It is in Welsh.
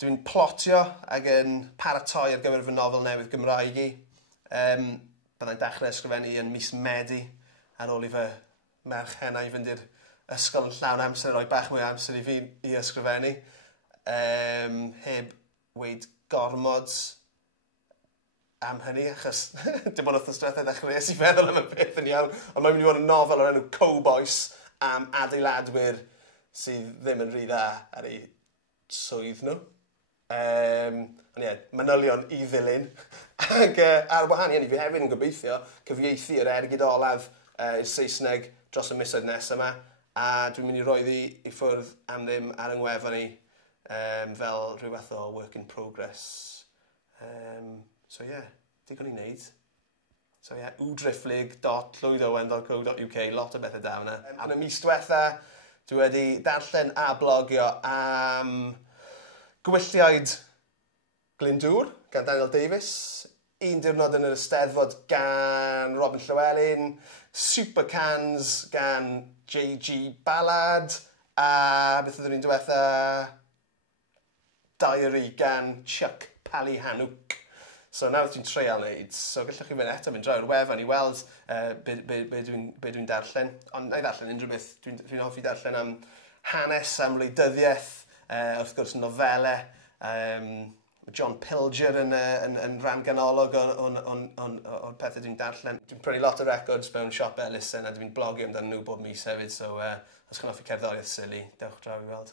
Dwi'n plotio ac yn paratoi ar gyfer fy nofel newydd Gymraeg i. Byddai'n dechrau ysgrifennu yn mis Medi ar ôl i fy merch hennau i fynd i'r ysgol yn llawn amser, rhoi bach mwy amser i fi i ysgrifennu. Heb weid gormod am hynny, achos dim ond wrth ystwythau dechreuais i feddwl am y peth yn iawn, ond mae'n mynd i fod yn nofel o'r enw Cowbois am adeiladwyr sydd ddim yn rhy dda ar eu swydd nhw. Ond ie, manylion i ddilyn. Ac ar wahan i hynny, fi hefyd yn gobeithio cyfieithu yr ergyd olaf i'r Saesneg dros y misoedd nesaf yma, a dwi'n mynd i roi ddi i ffwrdd am ddim ar yng wefan i fel rhyw fath o work in progress. So ie, digon i wneud. So ie, www.llwyddowen.co.uk, lot o bethau da hwnna. Yn y mis diwetha, dwi wedi darllen a blogio am Gwylliaid Glyndŵr gan Daniel Davies, un diwrnod yn yr Eisteddfod gan Robin Llywelyn, Supercans gan J.G. Ballard, a beth oedd yr un diwetha, Diary gan Chuck Palihanouk. So nawr dwi'n treial wneud, so gallwch chi fynd eto mynd draw i'r wefan i weld be dwi'n darllen. Ond na i darllen unrhyw beth, dwi'n hoffi darllen am hanes, am wleidyddiaeth, wrth gwrs nofelau. John Pilger yn rhan ganolog o'r pethau dwi'n darllen. Dwi'n prynu lot o records mewn siop elusen a dwi'n blogio amdano nhw bob mis hefyd, so os chi'n hoffi cerddoriaeth sili, dewch draw i weld.